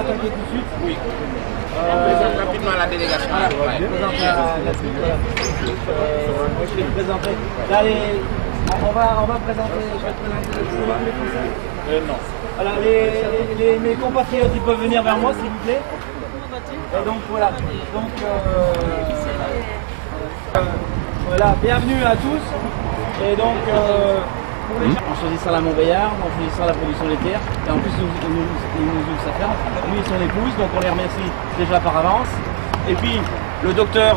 attaquer tout de suite. Oui. On présente rapidement la délégation. Voilà, je présente la suite. Moi, je vais te présenter. Là, on va présenter. Je vais te présenter les Français. Non. Alors, mes compatriotes, ils peuvent venir vers moi, s'il vous plaît. Et donc, voilà. Donc, voilà, bienvenue à tous. Et donc, pour les gens, en choisissant la Montbéliard, en choisissant la production laitière, et en plus, ils nous ouvrent sa ferme. Lui et son épouse, donc on les remercie déjà par avance. Et puis, le docteur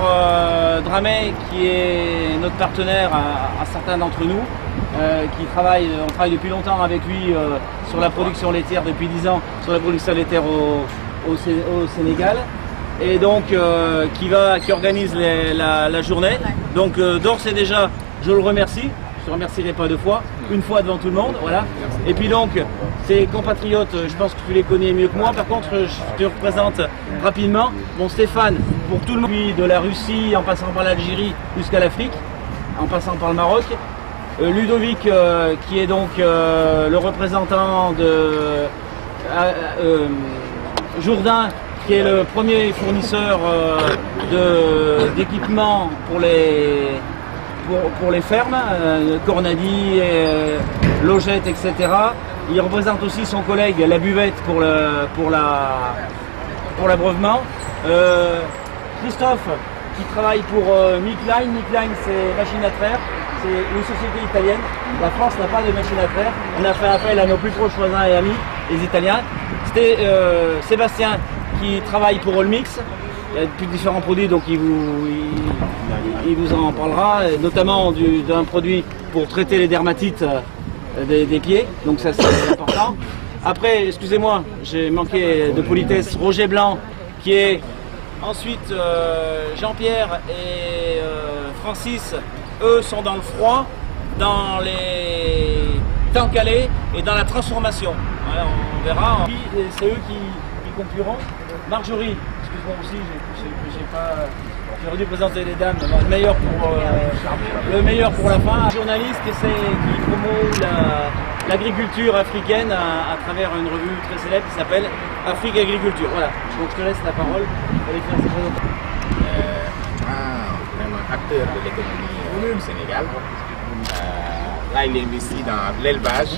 Dramé, qui est notre partenaire à certains d'entre nous, on travaille depuis longtemps avec lui sur la production laitière, depuis 10 ans, sur la production laitière au Sénégal. Et donc qui organise la journée. Donc d'ores et déjà, je le remercie. Je ne remercierai pas deux fois, une fois devant tout le monde, voilà. Et puis donc, ces compatriotes, je pense que tu les connais mieux que moi. Par contre, je te représente rapidement. Bon, Stéphane, pour tout le monde, de la Russie, en passant par l'Algérie jusqu'à l'Afrique, en passant par le Maroc. Ludovic, qui est donc le représentant de Jourdain, qui est le premier fournisseur d'équipements pour les fermes, Cornady, Logette, etc. Il représente aussi son collègue la buvette pour l'abreuvement. Christophe, qui travaille pour Micline. Micline, c'est machine à traire. C'est une société italienne. La France n'a pas de machine à traire. On a fait appel à nos plus proches voisins et amis, les Italiens. C'était Sébastien qui travaille pour Allmix. Il y a plus différents produits, donc il vous en parlera, notamment d'un produit pour traiter les dermatites des pieds. Donc ça, c'est important. Après, excusez-moi, j'ai manqué de politesse, Roger Blanc, qui est ensuite Jean-Pierre et Francis. Eux sont dans le froid, dans les temps calés et dans la transformation. Voilà, on verra. C'est eux qui concluront. Marjorie, excuse-moi aussi, j'aurais dû présenter les dames. Le meilleur pour la fin. Un journaliste qui promeut l'agriculture africaine à travers une revue très célèbre qui s'appelle Afrique Agriculture. Voilà, donc je te laisse la parole pour les faire ses présentations. Vraiment acteur de l'économie au Sénégal. Là, il investit dans l'élevage.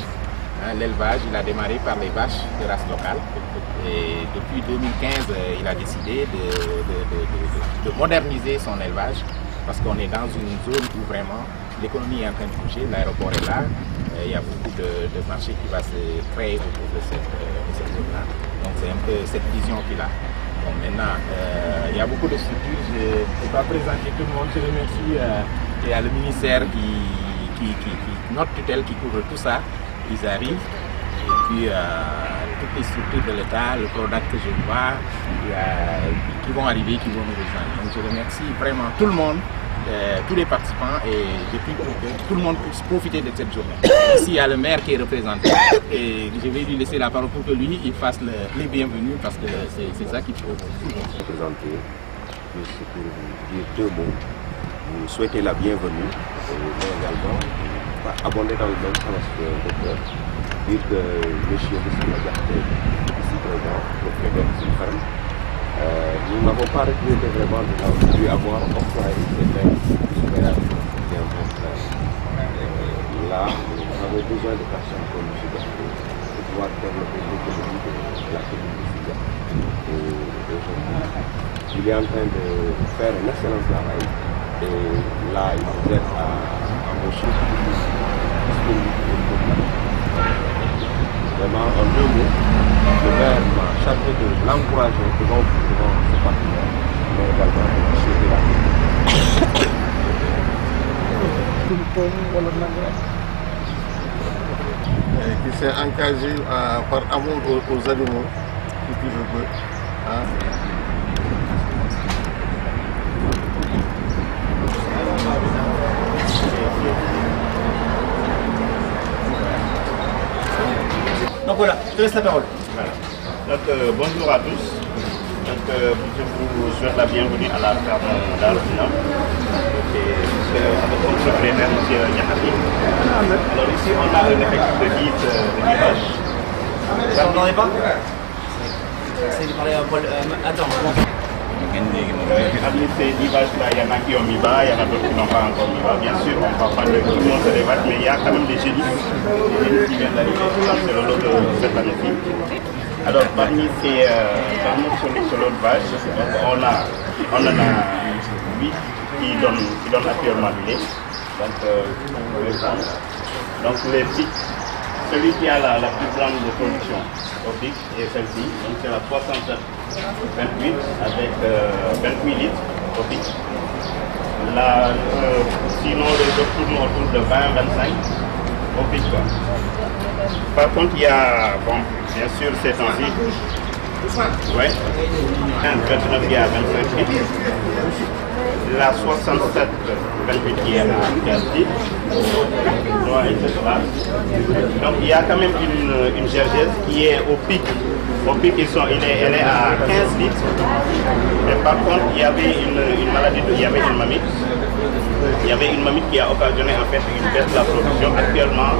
L'élevage, il a démarré par les vaches de race locale. Et depuis 2015, il a décidé de moderniser son élevage parce qu'on est dans une zone où vraiment l'économie est en train de bouger, l'aéroport est là, il y a beaucoup de marchés qui vont se créer autour de cette zone-là. Donc c'est un peu cette vision qu'il a. Bon, maintenant, il y a beaucoup de structures, je ne peux pas présenter tout le monde, je remercie. Il y a le ministère notre tutelle qui couvre tout ça, ils arrivent. Et puis toutes les structures de l'État, le Prodac que je vois, qui vont arriver, qui vont nous rejoindre. Donc je remercie vraiment tout le monde, tous les participants et depuis que tout le monde puisse profiter de cette journée. Ici il y a le maire qui est représenté et je vais lui laisser la parole pour que lui il fasse les bienvenus parce que c'est ça qu'il faut. Présenter, juste pour vous dire deux mots, vous souhaitez la bienvenue mais également abonder dans le même sens de docteur. Dire que monsieur Moussa Diakhaté, ici présent, propriétaire de cette ferme, nous n'avons pas regretté vraiment de lui avoir octroyé ces terres supérieures bien contraire. Là, nous avons besoin de personnes comme M. Diakhaté pour pouvoir développer l'économie de la commune de Sidia. Aujourd'hui, il est en train de faire un excellent travail et là, il nous aide à embaucher vraiment, en deux mots, le maire m'a chargé de l'encourager devant ce partenaire, mais également de souhaiter la vie. Qui s'est engagé par amour aux animaux, depuis le peu. Donc voilà, je te laisse la parole. Voilà. Donc bonjour à tous. Donc, je vous souhaite la bienvenue à la ferme d'Arfina. Avec notre propriétaire, M. Diakhaté. Alors ici, on a un effectif de 10 vaches. Vous n'entendez pas? c'est de parler à Paul. Attends, bon. Parmi ces 10 vaches-là, il y en a qui ont mis bas, il y en a d'autres qui n'ont pas encore mis bas. Bien sûr, on ne parle pas de tout le monde des vaches, mais il y a quand même des génisses qui viennent d'arriver. C'est le lot de cette année-ci. Alors, parmi ce lot de vaches, on en a 8 qui donnent actuellement du lait. Donc, les pics, celui qui a la plus grande production au pic est celle-ci. Donc, c'est la 67 28 avec 28 litres au pic. Sinon, les autres tournent autour de 20-25 au pic. Par contre, il y a, bon, bien sûr, ces temps-ci, ouais, 29 qui est à 25 litres. La 67 28 qui est à 15 litres. Ouais, etc. Donc il y a quand même une gergeuse qui est au pic. Au pic, elle est à 15 litres. Mais par contre, il y avait une maladie, il y avait une mamite. Il y avait une mamite qui a occasionné en fait une baisse de la production. Actuellement,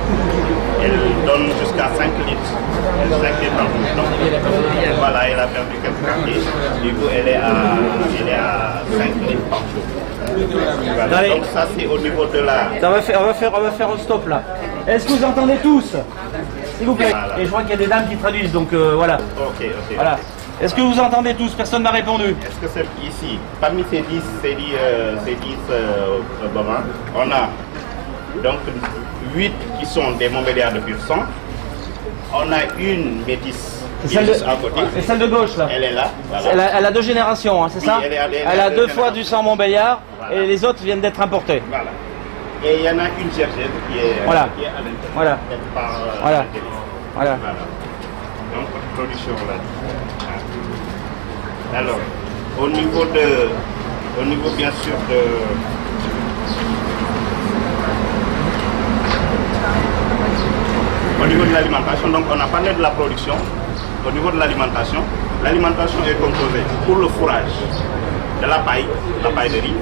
elle donne jusqu'à 5 litres. 5 litres en plus. Donc, voilà, elle a perdu quelques quartiers. Du coup, elle est à 5 litres par jour. Voilà. Donc ça c'est au niveau de la... On va faire un stop là. Est-ce que vous entendez tous? S'il vous plaît. Voilà. Et je vois qu'il y a des dames qui traduisent, donc voilà. Ok. Voilà. Est-ce que vous entendez tous? Personne n'a répondu. Est-ce que c'est ici? Parmi ces 10 bovins, on a donc 8 qui sont des Montbéliards de pur sang. On a une métisse. À côté. Et celle de gauche là? Elle est là. Voilà. Elle a 2 générations, hein, c'est ça? Elle a 2 fois du sang Montbéliard, voilà. Et les autres viennent d'être importés. Voilà. Et il y en a une gergeuse qui est à l'intérieur. Voilà. Voilà. Donc production là. Alors, au niveau bien sûr de... Au niveau de l'alimentation, donc on a parlé de la production. Au niveau de l'alimentation est composée pour le fourrage de la paille de riz,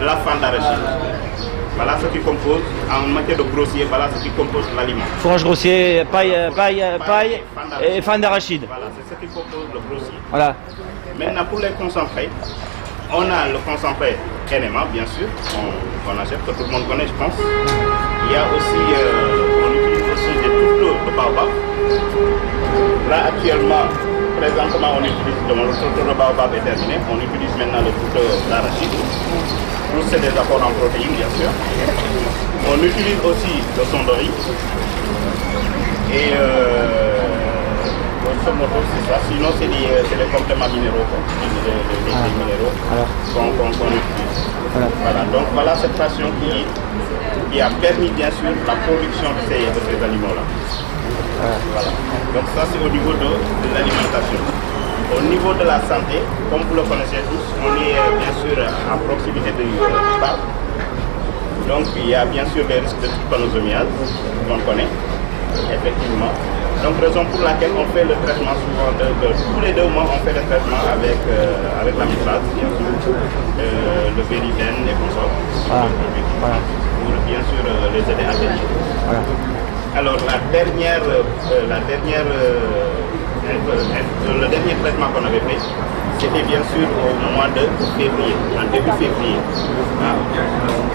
de la fan d'arachide. Voilà ce qui compose, en matière de grossier, voilà ce qui compose l'aliment. Fourrage grossier, paille et fan d'arachide. Voilà, c'est ce qui compose le grossier. Voilà. Maintenant pour les concentrés, on a le concentré NMA bien sûr, qu'on achète, que tout le monde connaît je pense. Il y a aussi, on utilise aussi des tourteaux de baobab. Là actuellement, présentement on utilise le tourteau de baobab est terminé, on utilise maintenant le tourteau d'arachide. Tous c'est des apports en protéines bien sûr. On utilise aussi le son de riz. Et c'est ça. Sinon c'est des compléments minéraux, des minéraux qu'on utilise. Voilà. Donc voilà cette façon qui a permis bien sûr la production de ces aliments-là. Voilà. Donc ça c'est au niveau de l'alimentation. Au niveau de la santé, comme vous le connaissez tous, on est bien sûr à proximité du parc. Donc il y a bien sûr les risques de trypanosomiase qu'on connaît, effectivement. Donc raison pour laquelle on fait le traitement souvent tous les 2 mois on fait le traitement avec la mitrate, bien sûr, le péridène et tout ça. Pour bien sûr les aider à guérir. Alors le dernier traitement qu'on avait fait, c'était bien sûr au mois de février, en début février.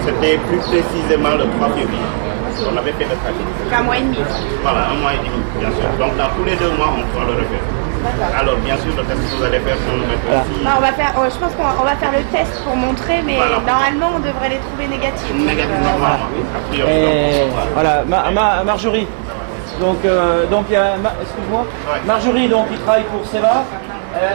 C'était plus précisément le 3 février. On avait fait le traitement. Un mois et demi. Voilà, un mois et demi, bien sûr. Donc dans tous les 2 mois, on le refait. Alors bien sûr, le test que vous allez faire, on le met aussi. Non, je pense qu'on va faire le test pour montrer, mais normalement, on devrait les trouver négatifs. Normalement, a priori. Et voilà, Marjorie. Donc il y a, excuse-moi, Marjorie donc qui travaille pour Seva.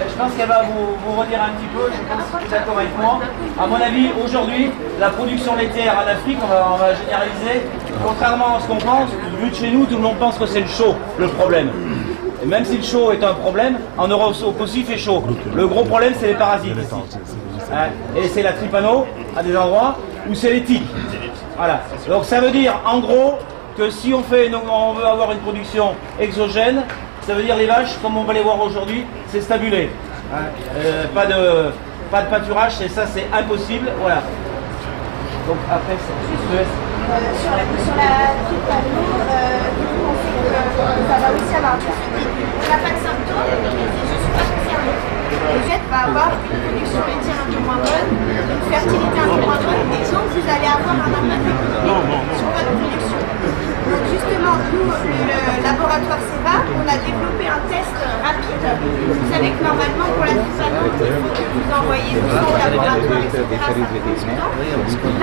Je pense qu'elle va vous redire un petit peu, je pense que vous êtes d'accord avec moi. À mon avis, aujourd'hui, la production laitière en Afrique, on va généraliser, contrairement à ce qu'on pense, vu de chez nous, tout le monde pense que c'est le chaud, le problème. Et même si le chaud est un problème, en Europe aussi il fait chaud. Le gros problème, c'est les parasites ici. Et c'est la trypano, à des endroits, où c'est les tiques. Voilà. Donc ça veut dire, en gros, que si on veut avoir une production exogène, ça veut dire les vaches, comme on va les voir aujourd'hui, c'est stabulé. Pas de pâturage, et ça c'est impossible. Voilà. Donc après, sur la trypano, vous pensez que ça va aussi avoir un On n'a pas de symptômes, en a pas sur votre production. Donc justement, nous, le laboratoire CEVA, on a développé un test rapide. Vous savez que normalement, pour la tripanose, il faut que vous envoyez tout ça au laboratoire, etc. Ça prend du temps.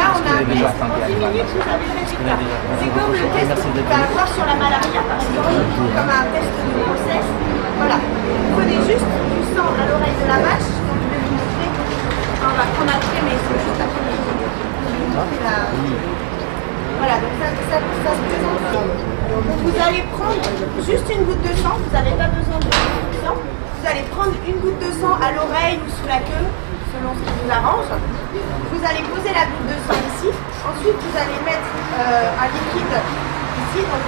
Là, on a un test, en 10 minutes, vous avez le résultat. C'est comme le test que vous pouvez avoir sur la malaria, par exemple, comme un test de grossesse. Voilà. Vous prenez juste du sang à l'oreille de la vache, donc je vais vous montrer. Enfin, on va prendre après, mais c'est juste après. Je vais vous montrer la... Voilà, donc ça se présente. Donc vous allez prendre juste une goutte de sang, vous n'avez pas besoin de sang. Vous allez prendre une goutte de sang à l'oreille ou sous la queue, selon ce qui vous arrange. Vous allez poser la goutte de sang ici. Ensuite, vous allez mettre un liquide ici. Donc,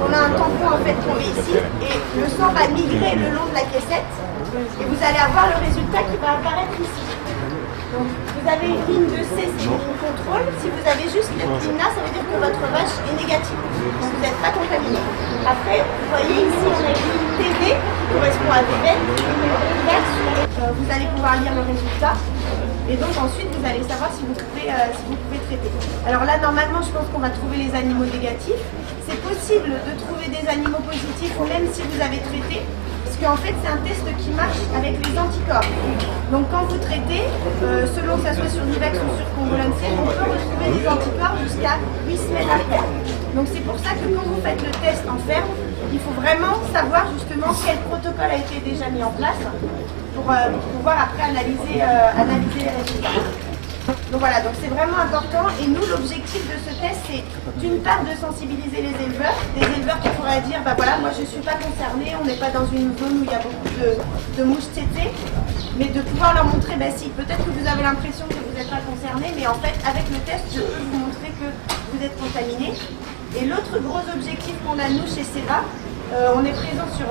on a un tampon en fait qu'on met ici et le sang va migrer le long de la caissette et vous allez avoir le résultat qui va apparaître ici. Donc vous avez une ligne de C, c'est une ligne contrôle. Si vous avez juste cette ligne-là, ça veut dire que votre vache est négative. Donc vous n'êtes pas contaminé. Après, vous voyez ici, on a une ligne TV qui correspond à VVN, une ligne verte, et vous allez pouvoir lire le résultat. Et donc ensuite, vous allez savoir si vous pouvez traiter. Alors là, normalement, je pense qu'on va trouver les animaux négatifs. C'est possible de trouver des animaux positifs même si vous avez traité. Parce qu'en fait, c'est un test qui marche avec les anticorps. Donc quand vous traitez, selon que ça soit sur Nivax ou sur Congolensis, on peut retrouver des anticorps jusqu'à 8 semaines après. Donc c'est pour ça que quand vous faites le test en ferme, il faut vraiment savoir justement quel protocole a été déjà mis en place pour pouvoir après analyser les résultats. Donc voilà, donc c'est vraiment important et nous l'objectif de ce test c'est d'une part de sensibiliser les éleveurs, des éleveurs qui pourraient dire bah voilà moi je ne suis pas concerné, on n'est pas dans une zone où il y a beaucoup de mouches tétées, mais de pouvoir leur montrer bah si peut-être que vous avez l'impression que vous n'êtes pas concerné, mais en fait avec le test je peux vous montrer que vous êtes contaminé. Et l'autre gros objectif qu'on a nous chez CEVA, on est présent sur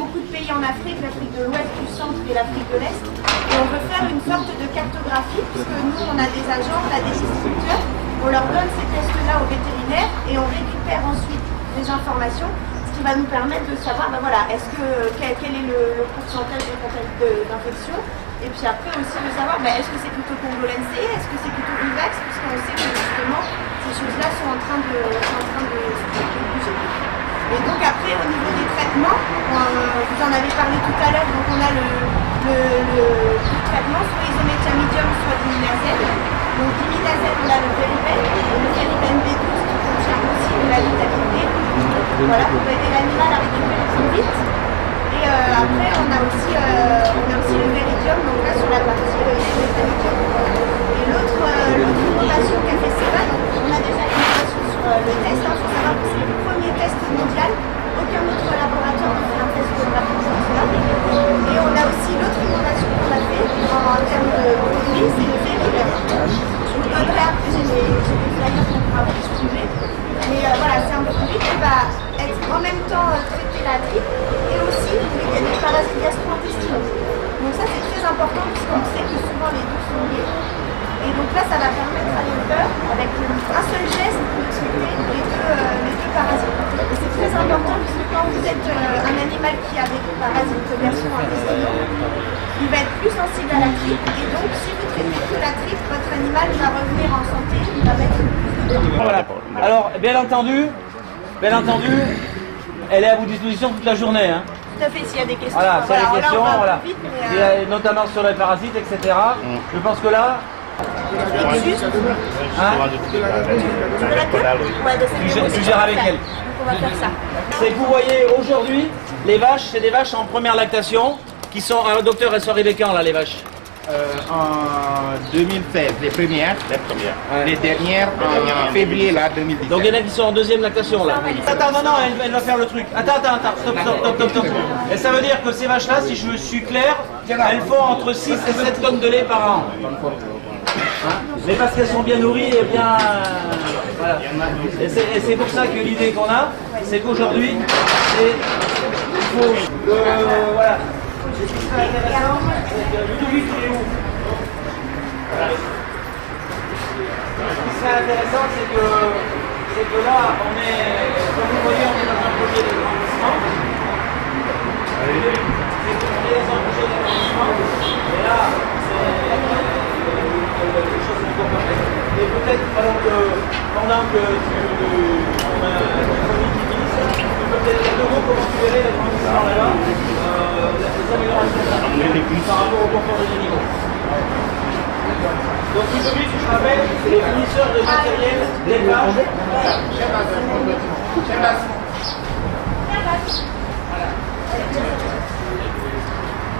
beaucoup de pays en Afrique, l'Afrique de l'Ouest, du Centre et l'Afrique de l'Est. Et on veut faire une sorte de cartographie, puisque nous, on a des agents, on a des distributeurs, on leur donne ces tests-là aux vétérinaires et on récupère ensuite des informations, ce qui va nous permettre de savoir, ben voilà, quel est le pourcentage d'infection. Et puis après aussi de savoir, ben, est-ce que c'est plutôt Congolensis, est-ce que c'est plutôt Vivax, puisqu'on sait que justement, ces choses-là sont en train de bouger. Et donc après, au niveau des traitements, vous en avez parlé tout à l'heure, donc on a le traitement, soit isométhamidum, soit diminazène. Donc diminazène, on a le Veriben, le Veriben B12 qui contient aussi de la vitamine D. Voilà, pour aider l'animal à récupérer plus vite. Et après, on a aussi le Veridium, donc là sur la partie isométhamidum. Et l'autre innovation qu'a fait CEVA, donc on a déjà une innovation sur le test, il faut savoir que c'est le premier test mondial. Aucun autre laboratoire n'a fait un test de rapide comme cela. Et on a aussi l'autre innovation qu'on a fait en termes de produits, c'est le Veriben. Je vous donnerai après, j'ai des flyers qu'on pourra vous distribuer. Mais voilà, c'est un produit qui va être en même temps traiter la grippe et aussi traiter des parasites gastro-intestinaux. Donc ça c'est très important puisqu'on sait que souvent les deux sont liés. Et donc là, ça va permettre à l'éleveur, avec un seul geste, de traiter les deux parasites. Et c'est très important puisque quand vous êtes un animal qui a des parasites gastro-intestinaux, il va être plus sensible à la grippe. Et donc, si vous traitez que la grippe, votre animal va revenir en santé, il va mettre plus de temps. Voilà. Alors, bien entendu, elle est à votre disposition toute la journée. Hein. Tout à fait, s'il y a des questions. Voilà, s'il y a des questions, voilà. vite, notamment sur les parasites, etc. Je pense que là, Juste, tu gères avec elle. Donc on va faire ça. C'est que vous voyez aujourd'hui, les vaches, c'est des vaches en première lactation qui sont. Alors, docteur, elles sont arrivées quand là, les vaches? En 2016, les premières. Ouais. Les dernières en février là, 2017. Donc il y en a qui sont en deuxième lactation là. Attends, non, elle va faire le truc. Attends, stop. Et ça veut dire que ces vaches-là, si je suis clair, elles font entre 6 et 7 tonnes de lait par an. Hein, mais parce qu'elles sont bien nourries et bien. Voilà. Et c'est pour ça que l'idée qu'on a, c'est qu'aujourd'hui, il faut voilà. Ce qui serait intéressant, le public il est où? Voilà. Ce qui serait intéressant, c'est que là, on est, comme vous voyez, on est dans un projet de grandissement. doucement. Et là, c'est quelque chose de beaucoup plus. Et peut-être pendant que on a la chronique qui glisse, tu peux peut-être dire deux mots comment tu verrais la transition là-bas, les améliorations par rapport au confort des niveaux. Donc Ludovic, je rappelle, c'est les fournisseurs de matériel d'élevage.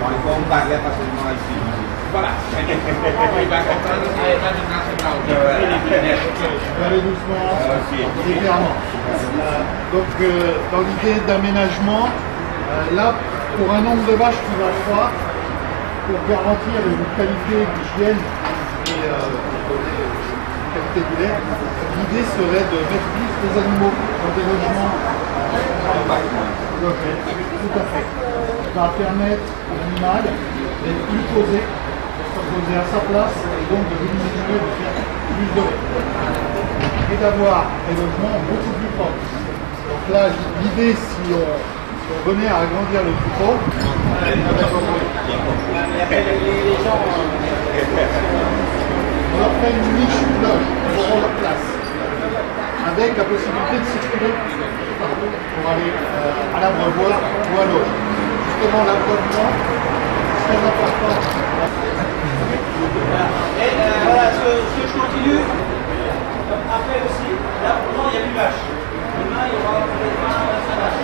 Bon, il faut me parler parce que moi ici. Voilà. Il va comprendre que c'est pas du national. Je vais aller doucement, légèrement. Donc, dans l'idée d'aménagement, là, pour un nombre de vaches qui va croître, pour garantir une qualité d'hygiène et une qualité du lait, l'idée serait de mettre plus les animaux dans des logements logés. Tout à fait. Ça va permettre à l'animal d'être plus posé, de se poser à sa place et donc de diminuer, de faire plus de lait. Et d'avoir des logements beaucoup plus propres. Donc là, l'idée, si on venait à agrandir le troupeau, on leur fait une niche loge, ils auront leur place, avec la possibilité de circuler pour aller à l'abreuvoir ou à l'auge. Justement, l'abreuvoir, c'est très important. Et voilà, ce que je continue, après aussi, là pour le moment il n'y a plus de vache. Demain il y aura peut-être 25 vaches.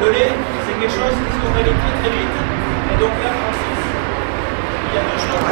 Le lait, c'est quelque chose qui se convalide très très vite. Et donc là, Francis, il y a deux choses.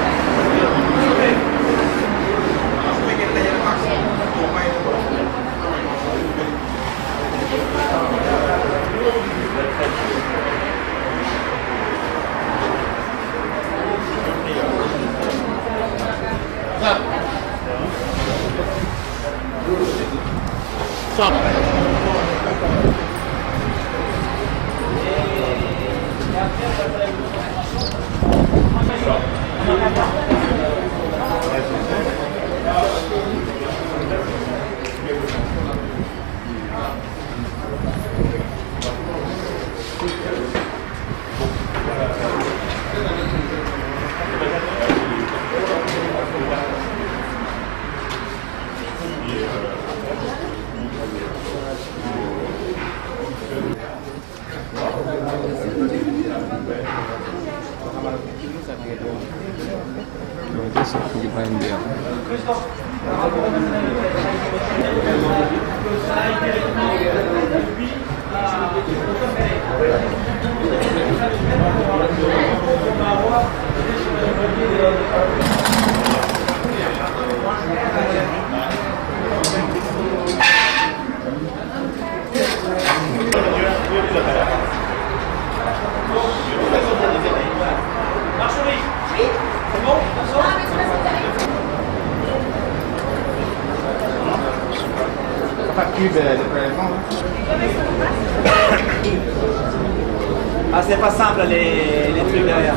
Ah, c'est pas simple les trucs derrière.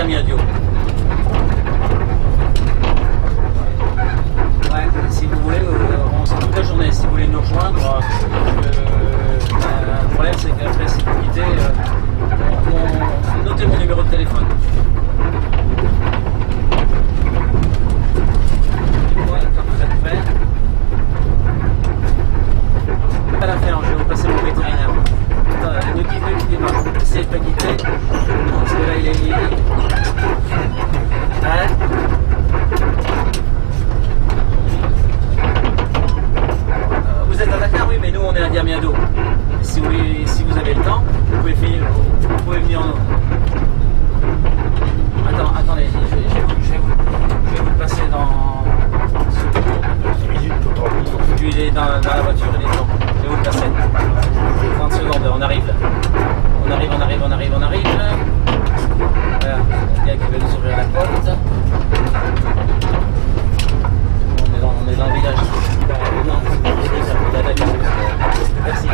Damien Dio. Ouais, si vous voulez, on sera toute la journée. Si vous voulez nous rejoindre, le problème c'est qu'après si vous quittez, notez mon numéro de téléphone. Dites-moi quand vous êtes prêts. Pas la faire, je vais vous passer mon vétérinaire. Attends, ne quittez pas. Essayez de pas quitter. Parce que là il est lié. Ouais. Vous êtes à Dakar, oui, mais nous on est à Diamiado. Si vous avez le temps, vous pouvez venir nous. Attendez, je vais vous le passer dans. Lui, il est dans la voiture, il est dedans. Je vais vous le passer. 30 secondes, on arrive là. On arrive. Voilà, il y a qui veut nous ouvrir la porte. On est dans le village. Non, merci.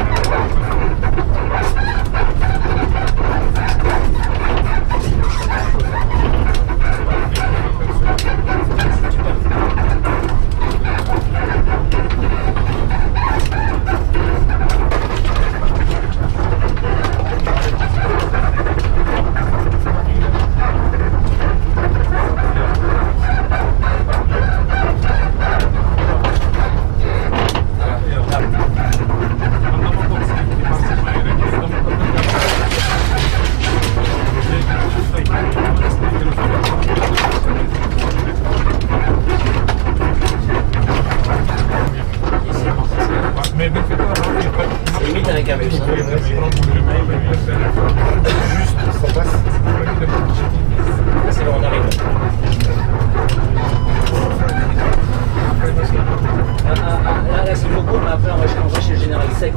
Limite avec un bus. Juste, ça passe. C'est bon, on arrive. Là c'est beaucoup, mais après on va chez le général sec.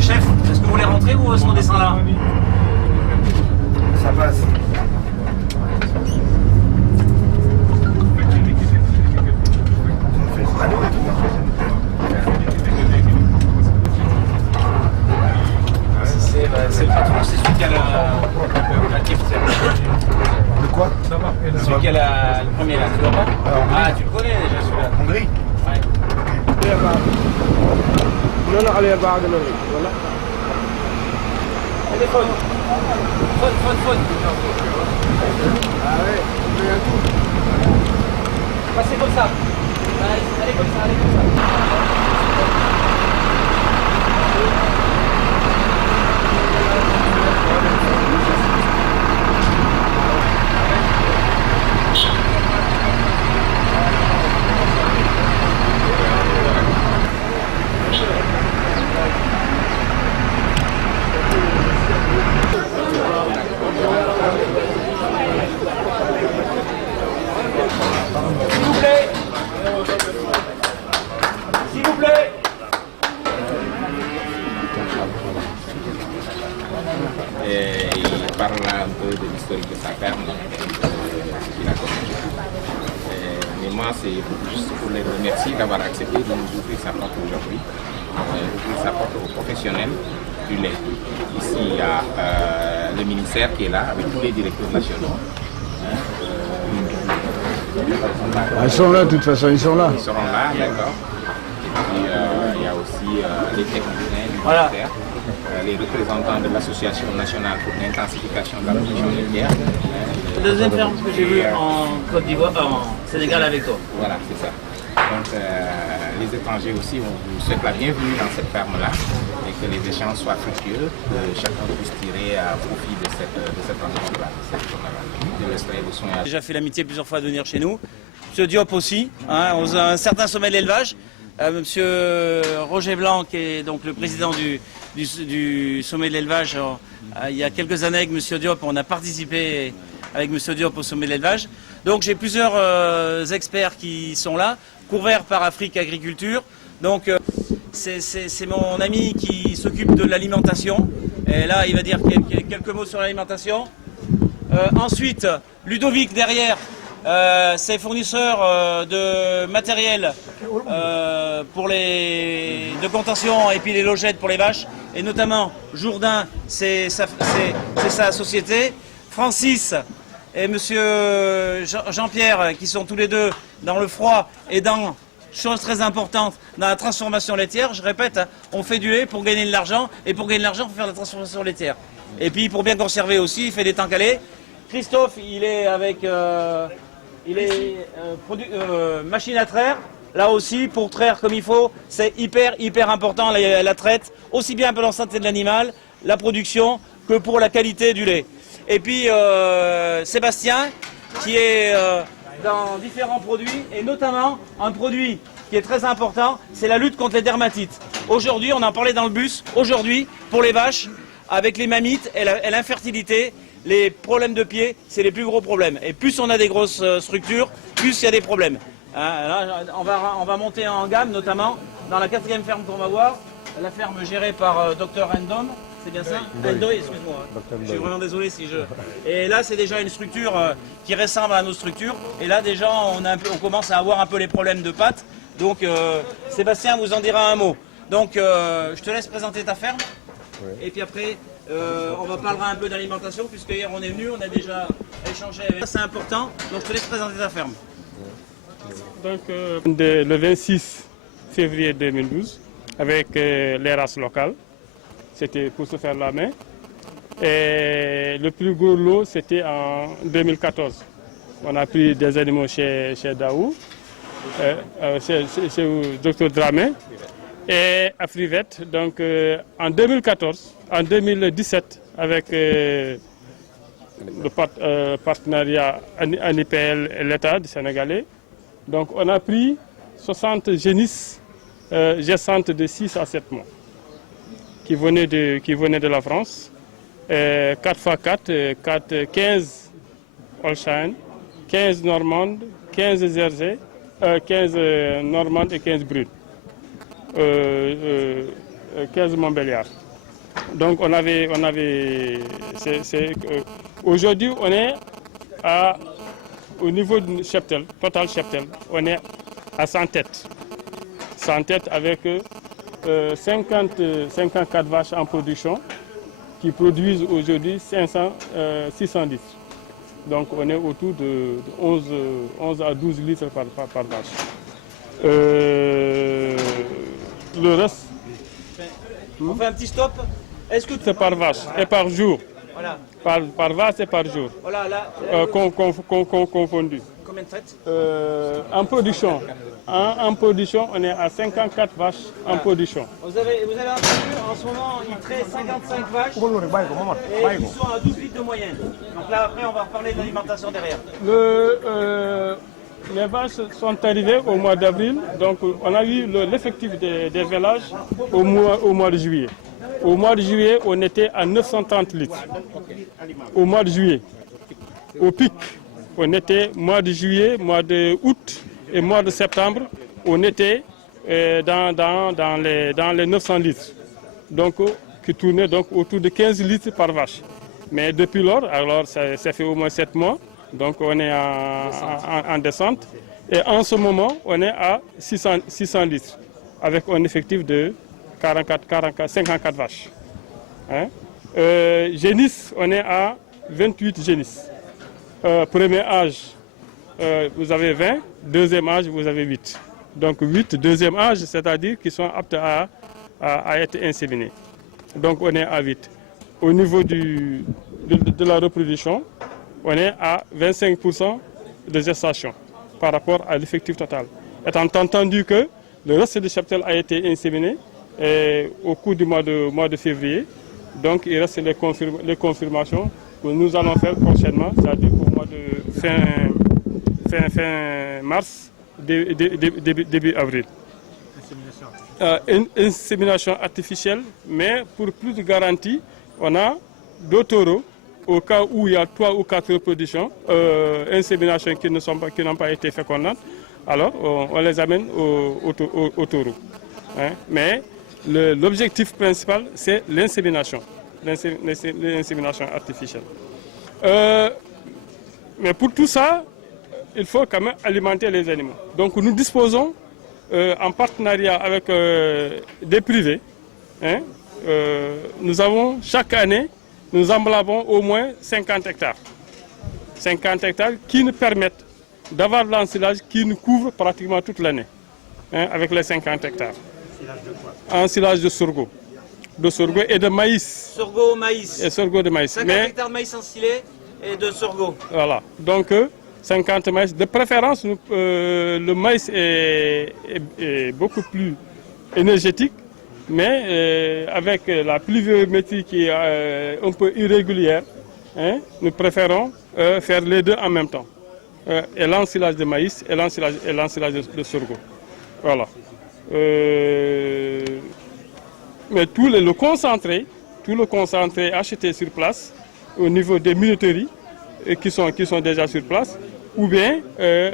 Chef, est-ce que vous voulez rentrer ou est-ce qu'on descend là? Ça passe. C'est le patron, c'est celui qui a la gift. De quoi? Celui qui a le premier là, tu vois pas? Ah, tu le connais déjà celui-là. Hongrie? Ouais. Téléphone. Phone. Ah ouais, Passez comme ça. Allez comme ça. S'il vous plaît. Et il parle un peu de l'historique de sa ferme, qu'il a connue. Mais moi, c'est juste pour les remercier d'avoir accepté de nous ouvrir sa porte aujourd'hui, ouvrir sa porte aux professionnels du lait. Ici, il y a le ministère qui est là, avec tous les directeurs nationaux. Ils sont là, de toute façon, ils sont là. Ils seront là, d'accord. Et puis, il y a aussi les techniciens du Voilà. ministère, les représentants de l'Association nationale pour l'intensification de la production laitière. La deuxième ferme que j'ai vue en Côte d'Ivoire, en Sénégal avec toi. Voilà, c'est ça. Donc, les étrangers aussi, on vous souhaite la bienvenue dans cette ferme-là et que les échanges soient fructueux, que chacun puisse tirer à profit de cette rencontre-là, de l'extrait de soins. J'ai déjà fait l'amitié plusieurs fois de venir chez nous. Monsieur Diop aussi, hein, on a un certain sommet de l'élevage. Monsieur Roger Blanc, qui est donc le président du sommet de l'élevage, il y a quelques années avec Monsieur Diop, on a participé avec Monsieur Diop au sommet de l'élevage. Donc j'ai plusieurs experts qui sont là, couverts par Afrique Agriculture. Donc c'est mon ami qui s'occupe de l'alimentation. Et là, il va dire quelques mots sur l'alimentation. Ensuite, Ludovic derrière, c'est fournisseur de matériel de contention et puis les logettes pour les vaches. Et notamment, Jourdain, c'est sa société. Francis et monsieur Jean-Pierre, qui sont tous les deux dans le froid et dans, chose très importante, dans la transformation laitière. Je répète, hein, on fait du lait pour gagner de l'argent, et pour gagner de l'argent, il faut faire de la transformation laitière. Et puis pour bien conserver aussi, il fait des tanks à lait. Christophe, il est avec machine à traire. Là aussi, pour traire comme il faut, c'est hyper important la traite, aussi bien pour la santé de l'animal, la production, que pour la qualité du lait. Et puis Sébastien, qui est dans différents produits, et notamment un produit qui est très important, c'est la lutte contre les dermatites. Aujourd'hui, on en parlait dans le bus, aujourd'hui, pour les vaches, avec les mammites et l'infertilité, les problèmes de pied, c'est les plus gros problèmes. Et plus on a des grosses structures, plus il y a des problèmes. Hein, là, on va monter en gamme, notamment dans la 4e ferme qu'on va voir, la ferme gérée par Dr Endom, c'est bien ça? Endom, excuse-moi. Je suis vraiment désolé si je... Et là, c'est déjà une structure qui ressemble à nos structures. Et là, déjà, on commence à avoir un peu les problèmes de pattes. Donc, Sébastien vous en dira un mot. Donc, je te laisse présenter ta ferme. Ouais. Et puis après, on parlera un peu d'alimentation, puisque hier on est venu, on a déjà échangé avec... C'est important, donc je te laisse présenter ta ferme. Donc, le 26 février 2012, avec les races locales, c'était pour se faire la main. Et le plus gros lot, c'était en 2014. On a pris des animaux chez Daou, chez Dr Dramé et à Frivette. Donc, en 2014, en 2017, avec le partenariat ANIPL et l'État du Sénégalais, donc on a pris 60 génisses gessantes de 6 à 7 mois qui venaient de la France. 4x4, 15 Holstein, 15 Normandes, 15 Jersey, 15 Normandes et 15 Brunes, 15 Montbéliard. Donc aujourd'hui on est au niveau du cheptel, total cheptel, on est à 100 têtes. 100 têtes avec 54 vaches en production qui produisent aujourd'hui 600 litres. Donc on est autour de 11 à 12 litres par vache. Le reste... On fait un petit stop. Est-ce que c'est par vache et par jour. Voilà. Par vache et par jour. Voilà, là, confondu. Combien de traites en production. En production, on est à 54 vaches en production. Vous avez entendu, en ce moment, ils traitent 55 vaches et ils sont à 12 litres de moyenne. Donc là, après, on va reparler de l'alimentation derrière. Les vaches sont arrivées au mois d'avril, donc on a eu l'effectif des vélages au mois de juillet. Au mois de juillet, on était à 930 litres. Au mois de juillet. Au pic, on était mois de juillet, mois d'août et mois de septembre, on était dans les 900 litres. Donc, qui tournait donc autour de 15 litres par vache. Mais depuis lors, alors ça fait au moins 7 mois, donc on est en descente. Et en ce moment, on est à 600 litres, avec un effectif de 54 vaches. Hein? Génisses, on est à 28 génisses. Premier âge, vous avez 20, deuxième âge, vous avez 8. Donc 8, deuxième âge, c'est-à-dire qu'ils sont aptes à être inséminés. Donc on est à 8. Au niveau de la reproduction, on est à 25% de gestation par rapport à l'effectif total. Étant entendu que le reste du cheptel a été inséminé au cours du mois de février, donc il reste les confirmations que nous allons faire prochainement, c'est-à-dire au mois de fin mars, début avril. Une insémination artificielle, mais pour plus de garantie, on a deux taureaux. Au cas où il y a 3 ou 4 reproductions, inséminations qui n'ont pas été fécondantes, alors on les amène au taureau. Hein? Mais l'objectif principal, c'est l'insémination, l'insémination artificielle. Mais pour tout ça, il faut quand même alimenter les animaux. Donc nous disposons, en partenariat avec des privés, hein, nous avons chaque année, nous emblavons au moins 50 hectares. 50 hectares qui nous permettent d'avoir de l'ensilage qui nous couvre pratiquement toute l'année, hein, avec les 50 hectares. Ensilage de sorgho. De sorgho et de maïs. Sorgho, maïs. Et sorgho de maïs. 50 hectares de maïs ensilé et de sorgho. Voilà. Donc 50 maïs. De préférence, le maïs est beaucoup plus énergétique, mais avec la pluviométrie qui est un peu irrégulière, hein, nous préférons faire les deux en même temps. Et l'ensilage de maïs et l'ensilage de sorgho. Voilà. Mais tout le concentré acheté sur place au niveau des minoteries qui sont déjà sur place, ou bien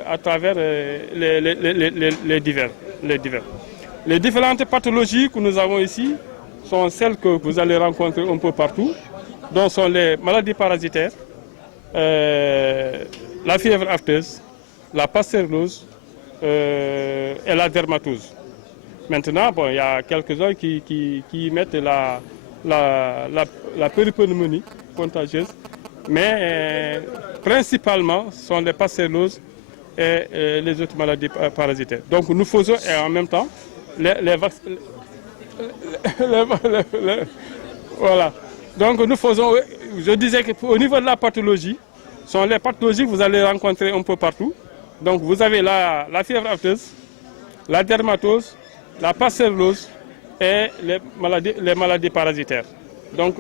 à travers les divers. Les différentes pathologies que nous avons ici sont celles que vous allez rencontrer un peu partout, dont sont les maladies parasitaires, la fièvre afteuse, la pasteurellose et la dermatose. Maintenant, bon, il y a quelques-uns qui mettent la péripneumonie contagieuse, mais principalement ce sont les pasteurelloses et les autres maladies parasitaires. Donc nous faisons et en même temps les vaccins. Voilà. Donc nous faisons, je disais qu'au niveau de la pathologie, ce sont les pathologies que vous allez rencontrer un peu partout. Donc vous avez la fièvre afteuse, la dermatose, la pasteurellose et les maladies parasitaires. Donc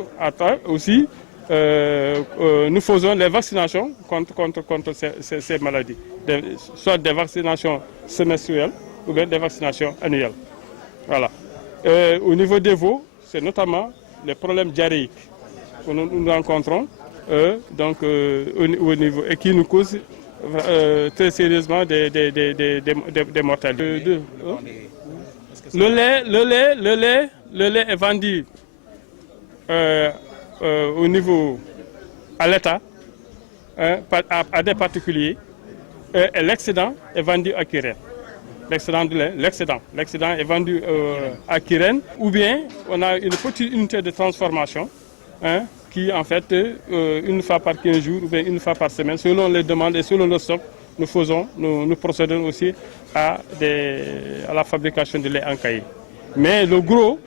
aussi, nous faisons les vaccinations contre ces maladies, soit des vaccinations semestrielles ou bien des vaccinations annuelles. Voilà. Au niveau des veaux, c'est notamment les problèmes diarrhéiques que nous rencontrons donc, au niveau, et qui nous causent très sérieusement des mortalités. Le lait est vendu au niveau à l'État, à des particuliers, et l'excédent est vendu à Kirène. L'excédent est vendu à Kirène, ou bien on a une petite unité de transformation, hein, qui en fait, une fois par 15 jours ou bien une fois par semaine, selon les demandes et selon le stock, nous procédons aussi à la fabrication de lait en caillé. Mais le gros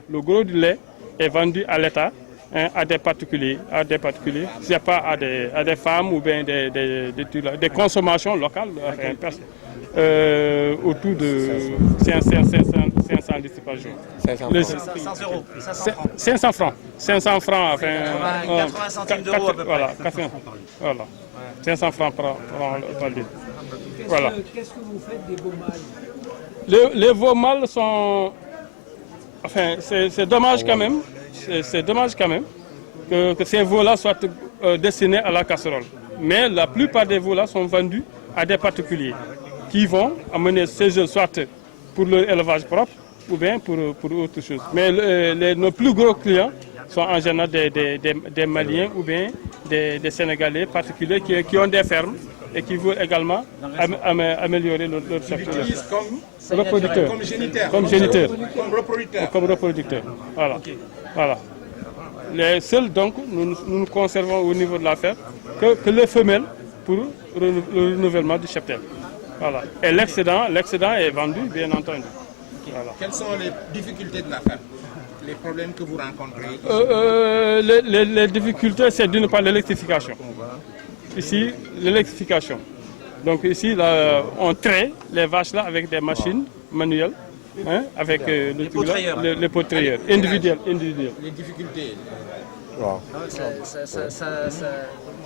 du lait est vendu à l'État, hein, à des particuliers, c'est pas à des femmes ou bien des consommations locales, autour de 500 litres par jour. 500 euros, 500 francs. 500 francs, enfin, 80 centimes d'euros à peu près. Voilà, 500 francs par litre. Voilà. Qu'est-ce que vous faites des veaux mâles? Les veaux mâles sont... Enfin, c'est dommage quand même. C'est dommage quand même que ces veaux-là soient destinés à la casserole. Mais la plupart des veaux-là sont vendus à des particuliers qui vont amener ces œufs soit pour leur élevage propre ou bien pour autre chose. Mais nos plus gros clients sont en général des Maliens ou bien des Sénégalais particuliers qui ont des fermes et qui veulent également améliorer leur secteur. Ils utilisent comme géniteur. Comme reproducteur. Voilà. Okay. Voilà. Les seuls, donc, nous conservons au niveau de la ferme que les femelles pour le renouvellement du cheptel. Voilà. Et l'excédent est vendu, bien entendu. Voilà. Quelles sont les difficultés de la ferme? Les problèmes que vous rencontrez? Les difficultés, c'est d'une part l'électrification. Ici, l'électrification. Donc ici, là, on traite les vaches là avec des machines manuelles, hein, avec les potrailleurs individuels. Les difficultés? Wow.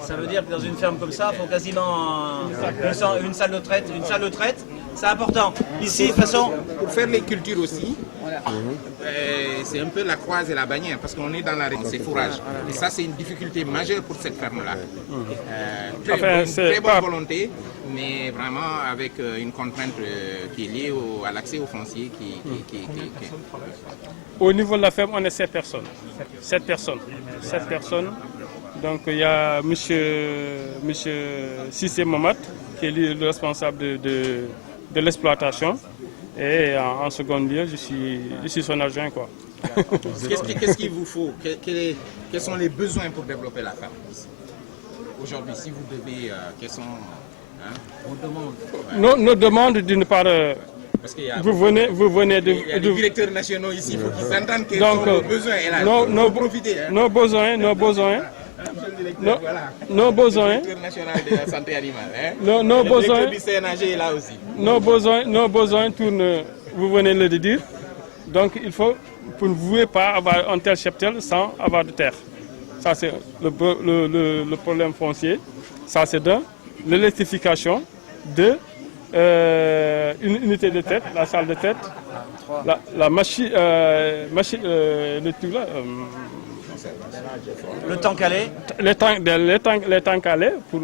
Ça veut dire que dans une ferme comme ça, il faut quasiment une salle de traite. Une salle de traite, c'est important. Ici, de toute façon... Pour faire les cultures aussi, C'est un peu la croise et la bannière parce qu'on est dans la région, c'est fourrage. Et ça, c'est une difficulté majeure pour cette ferme-là. Très bonne volonté, mais vraiment avec une contrainte qui est liée à l'accès au foncier. Au niveau de la ferme, on est 7 personnes. 7 personnes. Donc il y a M. Sissé Momat, qui est le responsable de l'exploitation. Et en second lieu, je suis son adjoint, quoi. Qu'est-ce qu'il vous faut? Quels sont les besoins pour développer la ferme aujourd'hui? Si vous devez, quelles sont vos demandes? Nos demandes, d'une part, parce qu'il y a vous venez de... Il y a des directeurs nationaux ici, il faut qu'ils s'entendent quels donc, sont nos besoins. Et là, nos besoins. Nos besoins. Le directeur national de la santé animale. Nos besoins. Le directeur du CNAG est là aussi. Nos besoins tournent, vous venez de le dire. Donc il faut, vous ne pouvez pas avoir un tel cheptel sans avoir de terre. Ça c'est le problème foncier. Ça c'est d'un. L'électrification. Deux. Une unité de tête, la salle de tête. La machine, le truc là. Le tank à lait. Les tanks à lait pour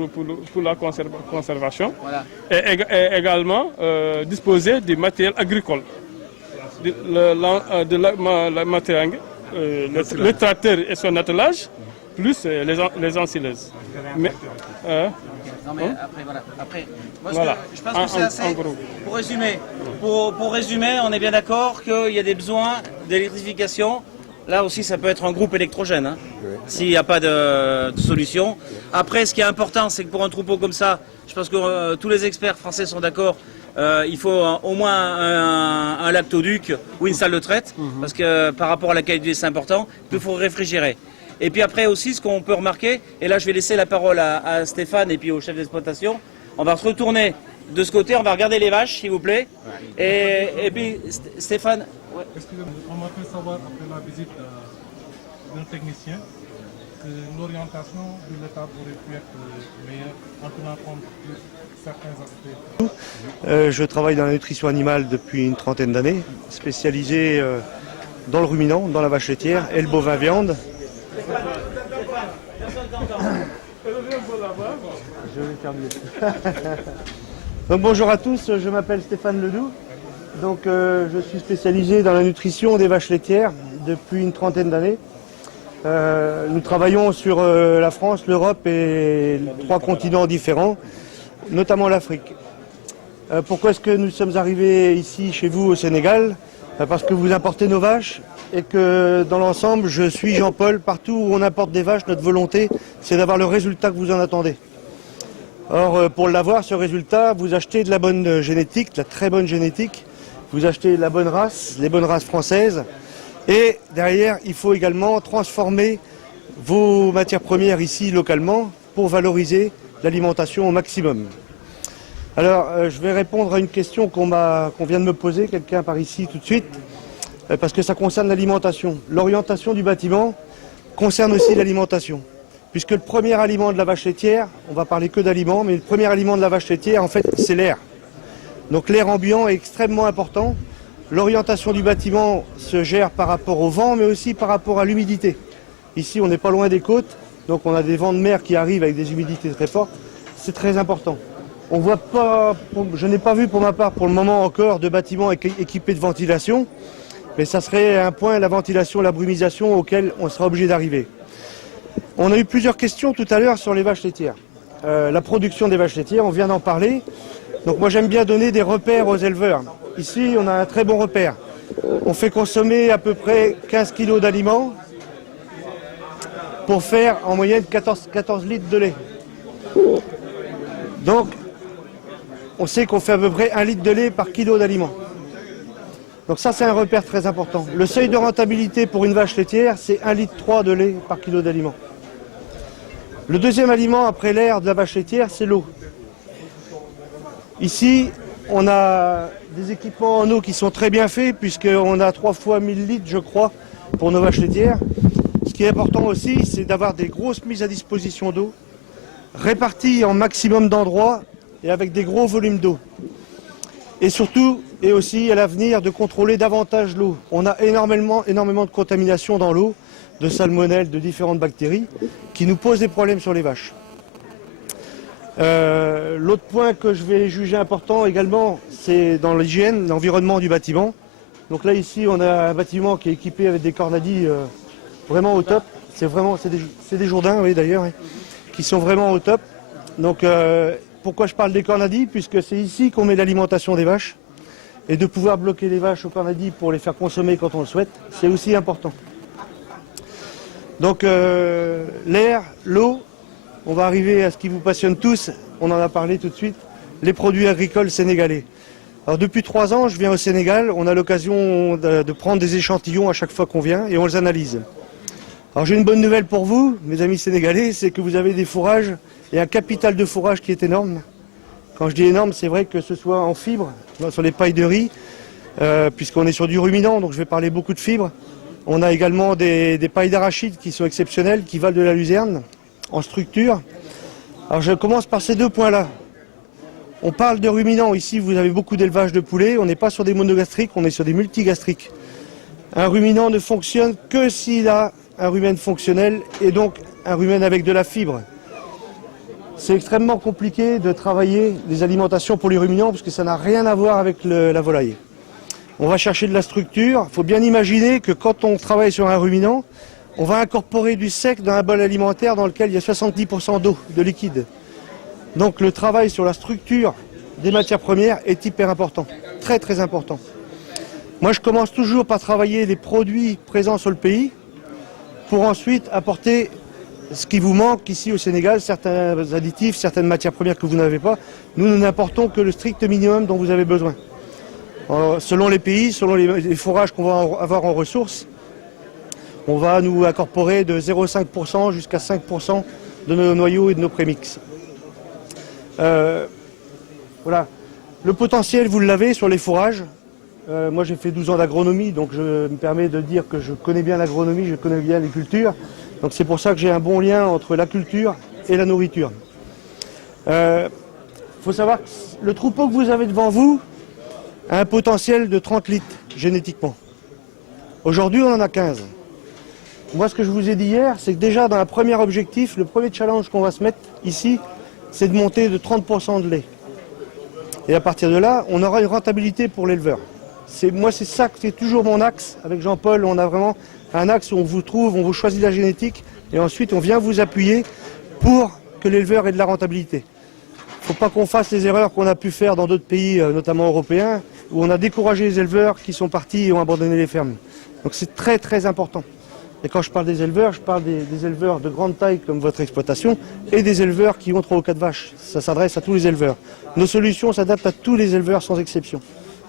la conservation. Voilà. Et également disposer du matériel agricole. Le tracteur et son attelage, plus les ensileuses. Mais, non mais après, voilà. Après, moi, voilà. je pense que c'est assez. Pour résumer, on est bien d'accord qu'il y a des besoins d'électrification. Là aussi, ça peut être un groupe électrogène, hein, s'il n'y a pas de solution. Après, ce qui est important, c'est que pour un troupeau comme ça, je pense que tous les experts français sont d'accord, il faut au moins un lactoduc ou une salle de traite, parce que par rapport à la qualité, c'est important. Il faut réfrigérer. Et puis après aussi, ce qu'on peut remarquer, et là je vais laisser la parole à Stéphane et puis au chef d'exploitation, on va se retourner de ce côté, on va regarder les vaches, s'il vous plaît. Et puis Stéphane... Ouais. On m'a fait savoir après la visite d'un technicien que l'orientation de l'État aurait pu être meilleure en tenant compte de certains aspects. Je travaille dans la nutrition animale depuis une trentaine d'années, spécialisé dans le ruminant, dans la vache laitière et le bovin viande. Je vais faire mieux. Donc bonjour à tous, je m'appelle Stéphane Ledoux. Donc je suis spécialisé dans la nutrition des vaches laitières depuis une trentaine d'années. Nous travaillons sur la France, l'Europe et 3 continents différents, notamment l'Afrique. Pourquoi est-ce que nous sommes arrivés ici chez vous au Sénégal? Parce que vous importez nos vaches et que dans l'ensemble, je suis Jean-Paul, partout où on importe des vaches, notre volonté c'est d'avoir le résultat que vous en attendez. Or pour l'avoir, ce résultat, vous achetez de la bonne génétique, de la très bonne génétique. Vous achetez la bonne race, les bonnes races françaises. Et derrière, il faut également transformer vos matières premières ici localement pour valoriser l'alimentation au maximum. Alors, je vais répondre à une question qu'on vient de me poser, quelqu'un par ici tout de suite, parce que ça concerne l'alimentation. L'orientation du bâtiment concerne aussi l'alimentation. Puisque le premier aliment de la vache laitière, on va parler que d'aliments, mais le premier aliment de la vache laitière, en fait, c'est l'air. Donc l'air ambiant est extrêmement important. L'orientation du bâtiment se gère par rapport au vent, mais aussi par rapport à l'humidité. Ici, on n'est pas loin des côtes, donc on a des vents de mer qui arrivent avec des humidités très fortes. C'est très important. On voit pas, je n'ai pas vu pour ma part pour le moment encore de bâtiments équipés de ventilation, mais ça serait un point, la ventilation, la brumisation, auquel on sera obligé d'arriver. On a eu plusieurs questions tout à l'heure sur les vaches laitières. La production des vaches laitières, on vient d'en parler. Donc moi j'aime bien donner des repères aux éleveurs. Ici on a un très bon repère. On fait consommer à peu près 15 kg d'aliments pour faire en moyenne 14 litres de lait. Donc on sait qu'on fait à peu près 1 litre de lait par kilo d'aliments. Donc ça c'est un repère très important. Le seuil de rentabilité pour une vache laitière c'est 1,3 litre de lait par kilo d'aliments. Le deuxième aliment après l'air de la vache laitière c'est l'eau. Ici, on a des équipements en eau qui sont très bien faits, puisqu'on a 3 fois 1000 litres, je crois, pour nos vaches laitières. Ce qui est important aussi, c'est d'avoir des grosses mises à disposition d'eau, réparties en maximum d'endroits et avec des gros volumes d'eau. Et surtout, et aussi à l'avenir de contrôler davantage l'eau. On a énormément de contamination dans l'eau, de salmonelles, de différentes bactéries, qui nous posent des problèmes sur les vaches. L'autre point que je vais juger important également, c'est dans l'hygiène, l'environnement du bâtiment. Donc là ici on a un bâtiment qui est équipé avec des cornadis vraiment au top. C'est des Jourdains, oui d'ailleurs, qui sont vraiment au top. Donc pourquoi je parle des cornadis? Puisque c'est ici qu'on met l'alimentation des vaches. Et de pouvoir bloquer les vaches au cornadis pour les faire consommer quand on le souhaite, c'est aussi important. Donc l'air, l'eau, on va arriver à ce qui vous passionne tous, on en a parlé tout de suite, les produits agricoles sénégalais. Alors depuis 3 ans, je viens au Sénégal, on a l'occasion de prendre des échantillons à chaque fois qu'on vient et on les analyse. Alors j'ai une bonne nouvelle pour vous, mes amis sénégalais, c'est que vous avez des fourrages et un capital de fourrage qui est énorme. Quand je dis énorme, c'est vrai que ce soit en fibres, sur les pailles de riz, puisqu'on est sur du ruminant, donc je vais parler beaucoup de fibres. On a également des pailles d'arachide qui sont exceptionnelles, qui valent de la luzerne, en structure. Alors je commence par ces 2 points-là. On parle de ruminants, ici vous avez beaucoup d'élevage de poulets, on n'est pas sur des monogastriques, on est sur des multigastriques. Un ruminant ne fonctionne que s'il a un rumen fonctionnel et donc un rumen avec de la fibre. C'est extrêmement compliqué de travailler des alimentations pour les ruminants parce que ça n'a rien à voir avec la volaille. On va chercher de la structure, il faut bien imaginer que quand on travaille sur un ruminant, on va incorporer du sec dans un bol alimentaire dans lequel il y a 70% d'eau, de liquide. Donc le travail sur la structure des matières premières est hyper important, très très important. Moi je commence toujours par travailler les produits présents sur le pays pour ensuite apporter ce qui vous manque ici au Sénégal, certains additifs, certaines matières premières que vous n'avez pas. Nous n'apportons que le strict minimum dont vous avez besoin. Selon les pays, selon les fourrages qu'on va avoir en ressources, on va nous incorporer de 0,5% jusqu'à 5% de nos noyaux et de nos prémix. Voilà. Le potentiel, vous l'avez sur les fourrages. Moi, j'ai fait 12 ans d'agronomie, donc je me permets de dire que je connais bien l'agronomie, je connais bien les cultures. Donc c'est pour ça que j'ai un bon lien entre la culture et la nourriture. Faut savoir que le troupeau que vous avez devant vous a un potentiel de 30 litres génétiquement. Aujourd'hui, on en a 15. Moi, ce que je vous ai dit hier, c'est que déjà dans un premier objectif, le premier challenge qu'on va se mettre ici, c'est de monter de 30% de lait. Et à partir de là, on aura une rentabilité pour l'éleveur. Moi, c'est ça, c'est toujours mon axe. Avec Jean-Paul, on a vraiment un axe où on vous trouve, on vous choisit la génétique, et ensuite on vient vous appuyer pour que l'éleveur ait de la rentabilité. Il ne faut pas qu'on fasse les erreurs qu'on a pu faire dans d'autres pays, notamment européens, où on a découragé les éleveurs qui sont partis et ont abandonné les fermes. Donc c'est très très important. Et quand je parle des éleveurs, je parle des éleveurs de grande taille comme votre exploitation et des éleveurs qui ont 3 ou 4 vaches. Ça s'adresse à tous les éleveurs. Nos solutions s'adaptent à tous les éleveurs sans exception.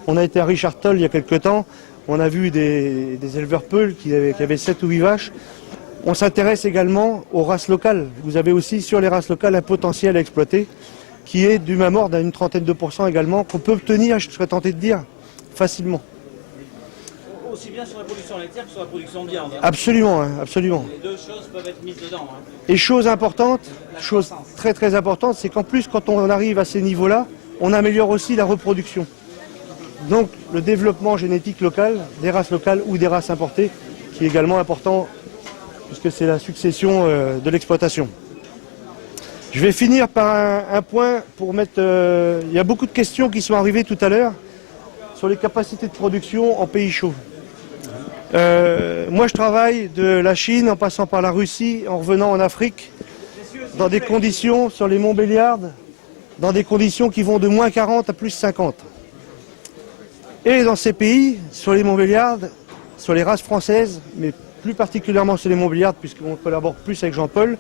On a été à Richard-Toll il y a quelques temps, on a vu des éleveurs peuls qui avaient 7 ou 8 vaches. On s'intéresse également aux races locales. Vous avez aussi sur les races locales un potentiel à exploiter qui est du même ordre à une trentaine de % également, qu'on peut obtenir, je serais tenté de dire, facilement. Aussi bien sur la production laitière que sur la production de viande. Absolument, hein, absolument. Les 2 choses peuvent être mises dedans. Hein. Et chose importante, chose très très importante, c'est qu'en plus quand on arrive à ces niveaux-là, on améliore aussi la reproduction. Donc le développement génétique local, des races locales ou des races importées, qui est également important puisque c'est la succession de l'exploitation. Je vais finir par un point pour mettre... il y a beaucoup de questions qui sont arrivées tout à l'heure sur les capacités de production en pays chauds. Moi je travaille de la Chine en passant par la Russie, en revenant en Afrique, dans des conditions sur les monts Béliardes, dans des conditions qui vont de moins 40 à plus 50. Et dans ces pays, sur les monts Béliardes, sur les races françaises, mais plus particulièrement sur les monts Béliardes, puisqu'on collabore plus avec Jean-Paul,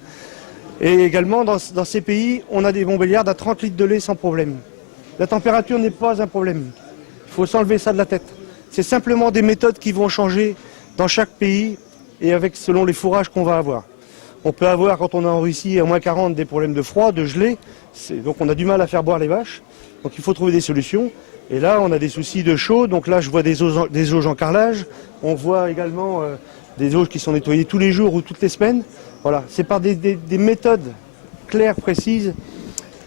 et également dans ces pays, on a des monts Béliardes à 30 litres de lait sans problème. La température n'est pas un problème. Il faut s'enlever ça de la tête. C'est simplement des méthodes qui vont changer dans chaque pays et selon les fourrages qu'on va avoir. On peut avoir, quand on est en Russie, à moins 40, des problèmes de froid, de gelée. Donc on a du mal à faire boire les vaches. Donc il faut trouver des solutions. Et là, on a des soucis de chaud. Donc là, je vois des auges en carrelage. On voit également des auges qui sont nettoyées tous les jours ou toutes les semaines. Voilà, c'est par des méthodes claires, précises,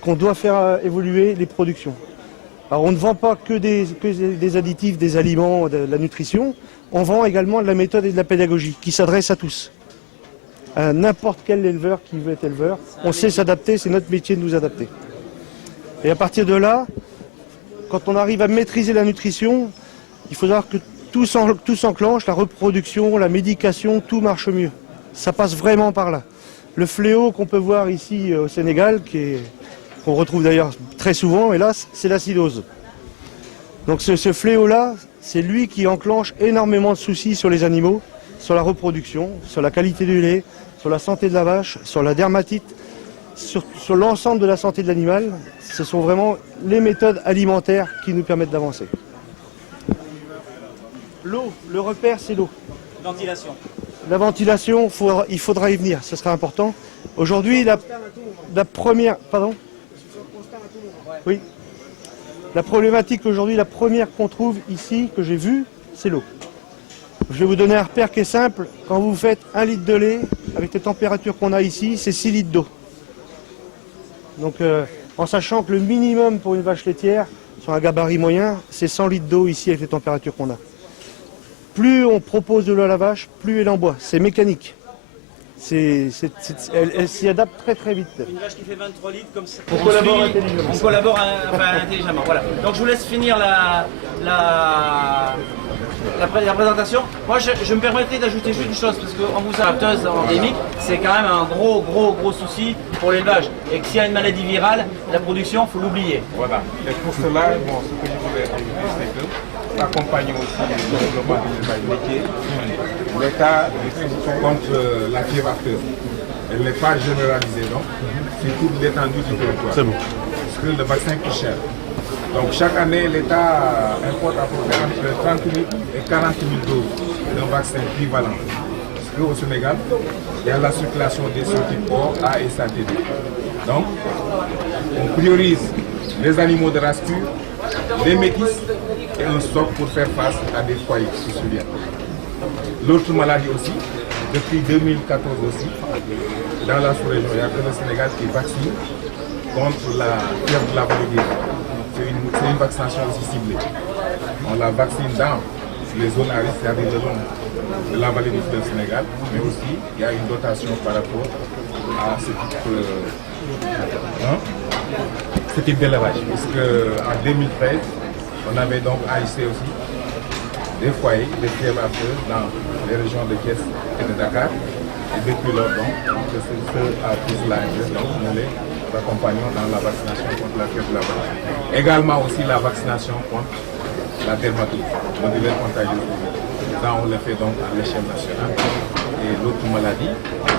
qu'on doit faire évoluer les productions. Alors on ne vend pas que des additifs, des aliments, de la nutrition, on vend également de la méthode et de la pédagogie qui s'adresse à tous. À n'importe quel éleveur qui veut être éleveur, on sait s'adapter, c'est notre métier de nous adapter. Et à partir de là, quand on arrive à maîtriser la nutrition, il faut savoir que tout s'enclenche, la reproduction, la médication, tout marche mieux. Ça passe vraiment par là. Le fléau qu'on peut voir ici au Sénégal, qu'on retrouve d'ailleurs très souvent, hélas, c'est l'acidose. Donc ce fléau-là, c'est lui qui enclenche énormément de soucis sur les animaux, sur la reproduction, sur la qualité du lait, sur la santé de la vache, sur la dermatite, sur l'ensemble de la santé de l'animal. Ce sont vraiment les méthodes alimentaires qui nous permettent d'avancer. L'eau, le repère, c'est l'eau. Ventilation. La ventilation, il faudra y venir, ce sera important. Aujourd'hui, la première... Pardon ? Oui. La problématique aujourd'hui, la première qu'on trouve ici, que j'ai vue, c'est l'eau. Je vais vous donner un repère qui est simple. Quand vous faites 1 litre de lait, avec les températures qu'on a ici, c'est 6 litres d'eau. Donc, en sachant que le minimum pour une vache laitière, sur un gabarit moyen, c'est 100 litres d'eau ici avec les températures qu'on a. Plus on propose de l'eau à la vache, plus elle en boit. C'est mécanique. Elle s'y adapte très très vite. Une vache qui fait 23 litres comme ça. On collabore intelligemment. On collabore intelligemment. Voilà. Donc je vous laisse finir la présentation. Moi je me permettrai d'ajouter juste une chose, parce qu'en vous apteuse endémique, c'est quand même un gros souci pour l'élevage. Et que s'il y a une maladie virale, la production, il faut l'oublier. Voilà. Et pour cela, bon, ce que je voulais ajouter, c'est que accompagner aussi le développement de l'élevage laitier. L'État est contre la fièvre afteuse. Elle n'est pas généralisée, donc c'est toute l'étendue du territoire. C'est bon. Parce que le vaccin coûte cher. Donc chaque année, l'État importe à peu près entre 30 000 et 40 000 doses d'un vaccin équivalent. Parce qu'au Sénégal, il y a la circulation des types O, A et SATD. Donc, on priorise les animaux de race pure, les métis et un stock pour faire face à des foyers qui se souviennent. L'autre maladie aussi, depuis 2014 aussi, dans la sous-région, il n'y a que le Sénégal qui vaccine contre la fièvre de la vallée des Vents. C'est une vaccination aussi ciblée. On la vaccine dans les zones à risque, c'est-à-dire le long de la vallée du Sénégal, mais aussi il y a une dotation par rapport à ce type d'élevage. Puisque en 2013, on avait donc enregistré aussi des foyers de fièvre afteuse dans les régions de Thiès et de Dakar. Et depuis lors, donc, c'est à tous la donc nous les accompagnons dans la vaccination contre la fièvre de la vache. Également aussi la vaccination contre la dermatite, nodulaire contagieuse. Ça, on le fait donc à l'échelle nationale. Et l'autre maladie,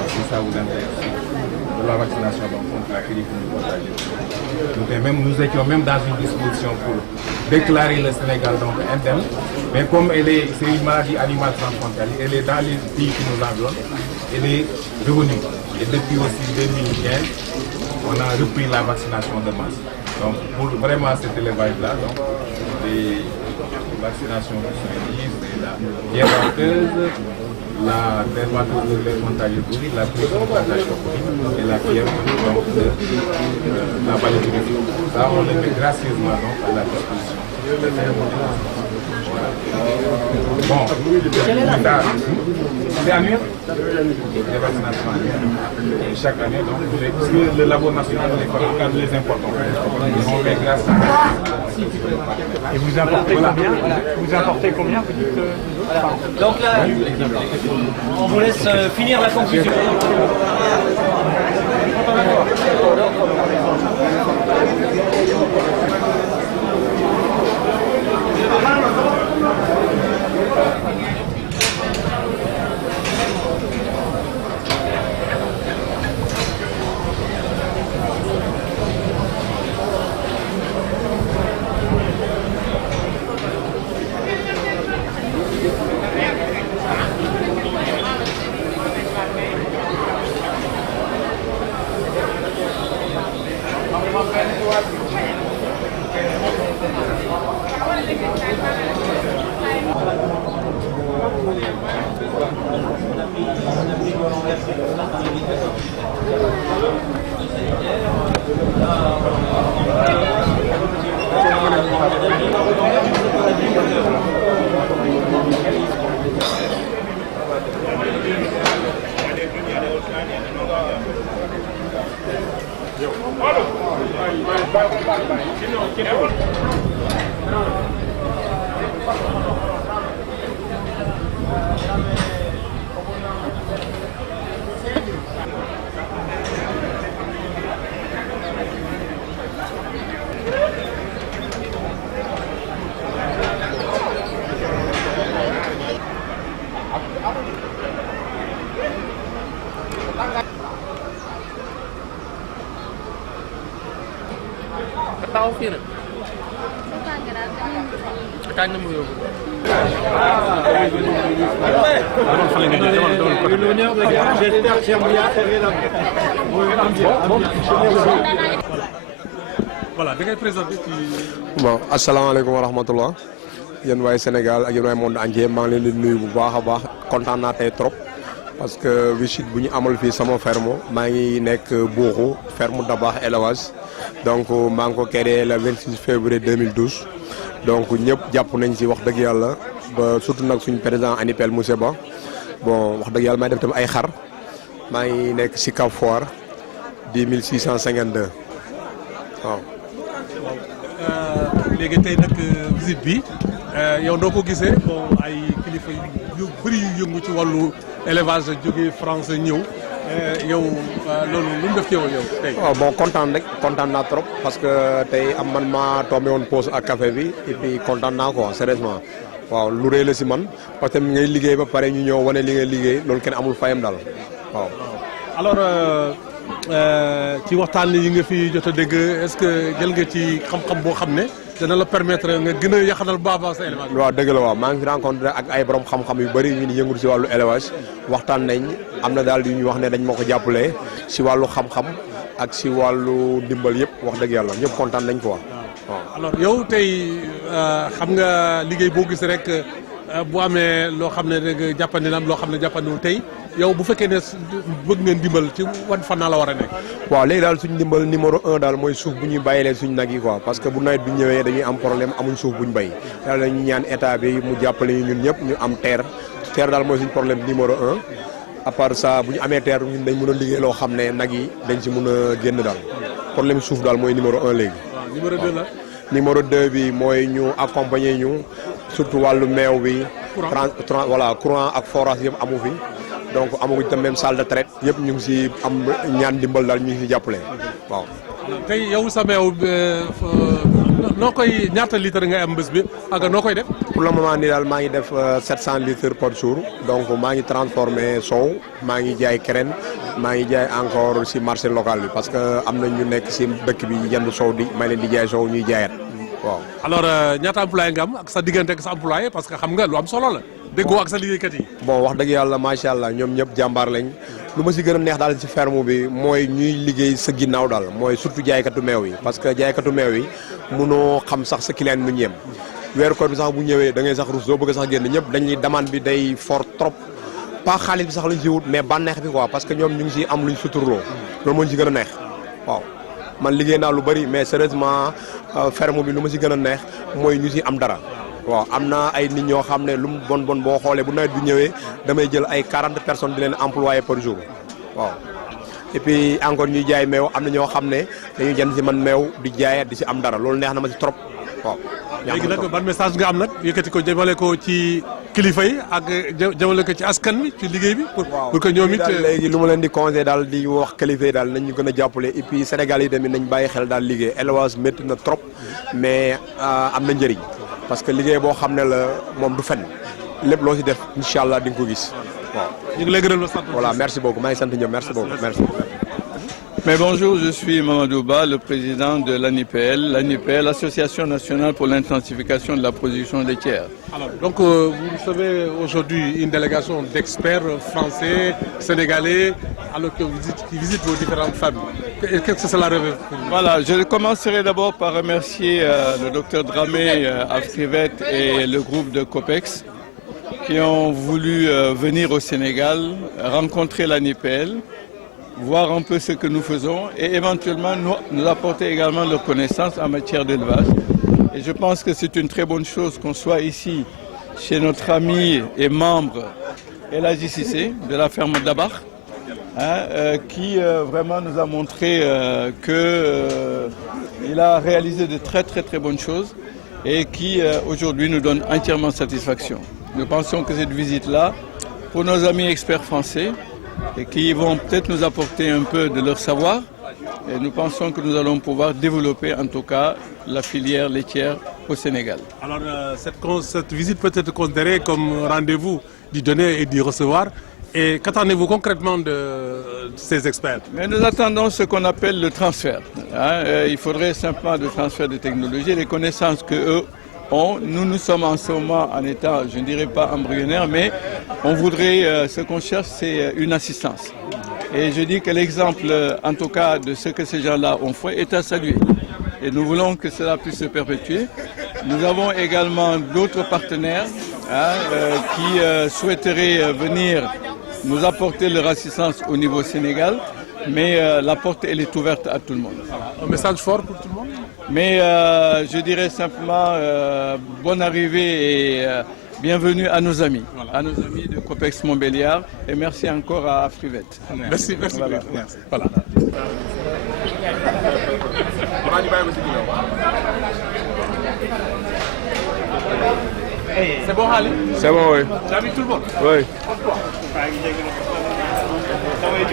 si ça vous intéresse, de la vaccination donc, contre la périphérie contagieuse. Nous étions même dans une disposition pour déclarer le Sénégal donc indemne, mais comme c'est une maladie animale transfrontalière, elle est dans les pays qui nous environnent, elle est revenue. Et depuis aussi 2015, on a repris la vaccination de masse. Donc pour vraiment cet élevage-là, donc les vaccinations qui sont émises, la fièvre afteuse, la dermatose contagieuse, la pression contagieuse et la fièvre donc, de la vallée du Rift. Ça, on le met gracieusement donc, à la disposition. Bon, c'est annuel. Les vaccinations annuelles. Et chaque année, donc, parce que le labo national les les importons. On met grâce à... Et vous importez combien? Vous importez combien? Voilà. Donc là, on vous laisse finir la conclusion. tahu kira. Tanya mu yóbbu. Voilà, da ngay présenté ci. Bon, asalaamaaleykum wa rahmatullah. Yéen waay Sénégal ak yéen waay monde entier maa ngi leen di nuyu bu baax a baax kontaan naa tey trop parce que visite bu ñu amal fii sama ferme maa ngi nekk Buuxu ferme Dabakh élevage donc maa ngi ko créé le 26 février 2012 donc ñëpp jàpp nañ si wax dëgg yàlla ba surtout nag suñu président ANIPEL monsieur Ba bon wax dëgg yàlla may def tam ay xar maa ngi nekk si Cap Foire 10652 waaw. léegi tey nag visite bi yow doo ko gisee bon ay kilifa yu bëri yu yëngu ci wàllu élevage jógee France ñëw yow loolu lu mu def ci yow tey. waaw bon kontaan naa trop parce que tey am man maa tombé woon pause ak café bi et puis kontaan naa quoi sérieusement waaw lu rëy la si man parce que ngay liggéey ba pare ñu ñëw wane li ngay liggéey loolu kenn amul fayam daal waaw. alors ci waxtaan yi nga fi jot a dégg est-ce que jël nga ci xam-xam boo xam ne dana la permettre nga gën a yaxanal baax sa élevage. waaw dëgg la waaw maa ngi fi rencontré ak ay borom xam-xam yu bëri ñu yëngu si wàllu élevage waxtaan nañ am na daal yu ñu wax ne dañ ma ko jàppale si wàllu xam-xam ak si wàllu ndimbal yëpp wax dëgg yàlla ñëpp kontaan nañ ko waaw. alors yow tey xam nga liggéey boo gis rek bu amee loo xam ne rek jàppandi na am loo xam ne jàppandiwul tey yow bu fekkee ne bëgg ngeen dimbal ci wan fan naa la war a nekk. waaw léegi daal suñu dimbal numéro 1 daal mooy suuf bu ñuy bàyyilee suñu nag yi quoi parce que bu nawet bi ñëwee dañuy am problème amuñ suuf bu ñu béy daal dañuy ñaan état bi mu jàppale ñu ñun ñëpp ñu am terre daal mooy suñu problème numéro 1 à part ça bu ñu amee terre ñun dañ mën a liggéey loo xam ne nag yi dañ si mën a génn daal problème suuf daal mooy numéro 1 léegi. waaw numéro 2 la. numéro 2 bi mooy ñu accompagner ñu surtout wàllu meew bi. courant ak forage yëpp amu fi. donc amaguñ tam même salle de traite yëpp ñu ngi si am ñaan dimbal daal ñu ngi si jàppale waaw. tey yow sa meew noo koy ñaata litre ngay am bés bi ak noo koy def. pour le moment nii daal maa ngi def 700 litres par jour donc maa ngi transformé soow maa ngi jaay crème maa ngi jaay encore si marché local bi parce que am na ñu nekk si dëkk bi jënd soow di may leen di jaay soow ñuy jaayat waaw. alors ñaata employé nga am ak sa diggante ak sa employé parce que xam nga lu am solo la. déggoo ak sa liggéeykat yi. bon wax dëgg yàlla macha allah ñoom ñëpp jàmbaar lañ lu ma si gën a neex daal ci ferme bi mooy ñuy liggéey sa ginnaaw daal mooy surtout jaaykatu meew yi parce que jaaykatu meew yi munoo xam sax sa client nu ñeem weeru koor bi sax bu ñëwee da ngay sax rus doo bëgg sax génn ñëpp dañuy demande bi day fort trop pas xaalis bi sax lañ si wut mais bànneex bi quoi parce que ñoom ñu ngi si am luñ suturloo loolu moo ñu si gën a neex waaw. man liggéey naa lu bëri mais sérieusement ferme bi lu ma si gën a neex mooy ñu si am dara. waaw am na ay nit ñoo xam ne lu mu bon boo xoolee bu nawet bi ñëwee damay jël ay 40 personnes di leen employé par jour waaw et puis encore ñuy jaay meew am na ñoo xam ne dañuy jënd si man meew di jaayaat di si am dara loolu neex na ma si trop waaw. léegi nag ban message nga am nag yëkkati ko jëmale ko ci kilifa yi ak jëmale ko ci askan wi ci liggéey bi. pour que ñoom it léegi lu ma leen di conseillé daal di wax kilifa yi daal nañ ñu gën a jàppale et puis Sénégal yi tamit nañ bàyyi xel daal liggéey élevage métti na trop mais am na njëriñ. parce que liggéey boo xam ne la moom du fen lépp loo si def incha allah di nga ko gis waaw. ñu ngi lay gërëm la sant. voilà merci beaucoup maa ngi sant ñoom merci beaucoup merci. Mais bonjour, je suis Mamadou Ba, le président de l'ANIPEL, l'Association nationale pour l'intensification de la production laitière. Alors, donc vous recevez aujourd'hui une délégation d'experts français, sénégalais, alors qui visitent vos différentes familles. Qu'est-ce que cela révèle? Voilà, je commencerai d'abord par remercier le docteur Dramé, Afrivet et le groupe de COPEX qui ont voulu venir au Sénégal, rencontrer l'ANIPEL, voir un peu ce que nous faisons et éventuellement nous apporter également leur connaissance en matière d'élevage Et je pense que c'est une très bonne chose qu'on soit ici chez notre ami et membre El Hadji Cissé de la ferme Dabar, qui vraiment nous a montré qu'il a réalisé de très bonnes choses et qui aujourd'hui nous donne entièrement satisfaction. Nous pensons que cette visite-là, pour nos amis experts français, et qui vont peut-être nous apporter un peu de leur savoir, et nous pensons que nous allons pouvoir développer en tout cas la filière laitière au Sénégal. Alors cette visite peut être considérée comme rendez-vous du donner et du recevoir. Et qu'attendez-vous concrètement de ces experts? Mais nous attendons ce qu'on appelle le transfert. Il faudrait simplement le transfert de technologie, les connaissances qu'eux ont. Nous sommes en ce moment en état, je ne dirais pas embryonnaire, mais on voudrait, ce qu'on cherche, c'est une assistance. Et je dis que l'exemple, en tout cas, de ce que ces gens-là ont fait est à saluer. Et nous voulons que cela puisse se perpétuer. Nous avons également d'autres partenaires qui souhaiteraient venir nous apporter leur assistance au niveau Sénégal, mais la porte elle est ouverte à tout le monde. Un message fort pour tout le monde? Mais je dirais simplement bonne arrivée et bienvenue à nos amis, de Copex Montbéliard, et merci encore à Afrivet. Merci. Voilà. Merci. Voilà. C'est bon, Ali? C'est bon, oui. Tu as vu tout le monde? Oui. Ça va être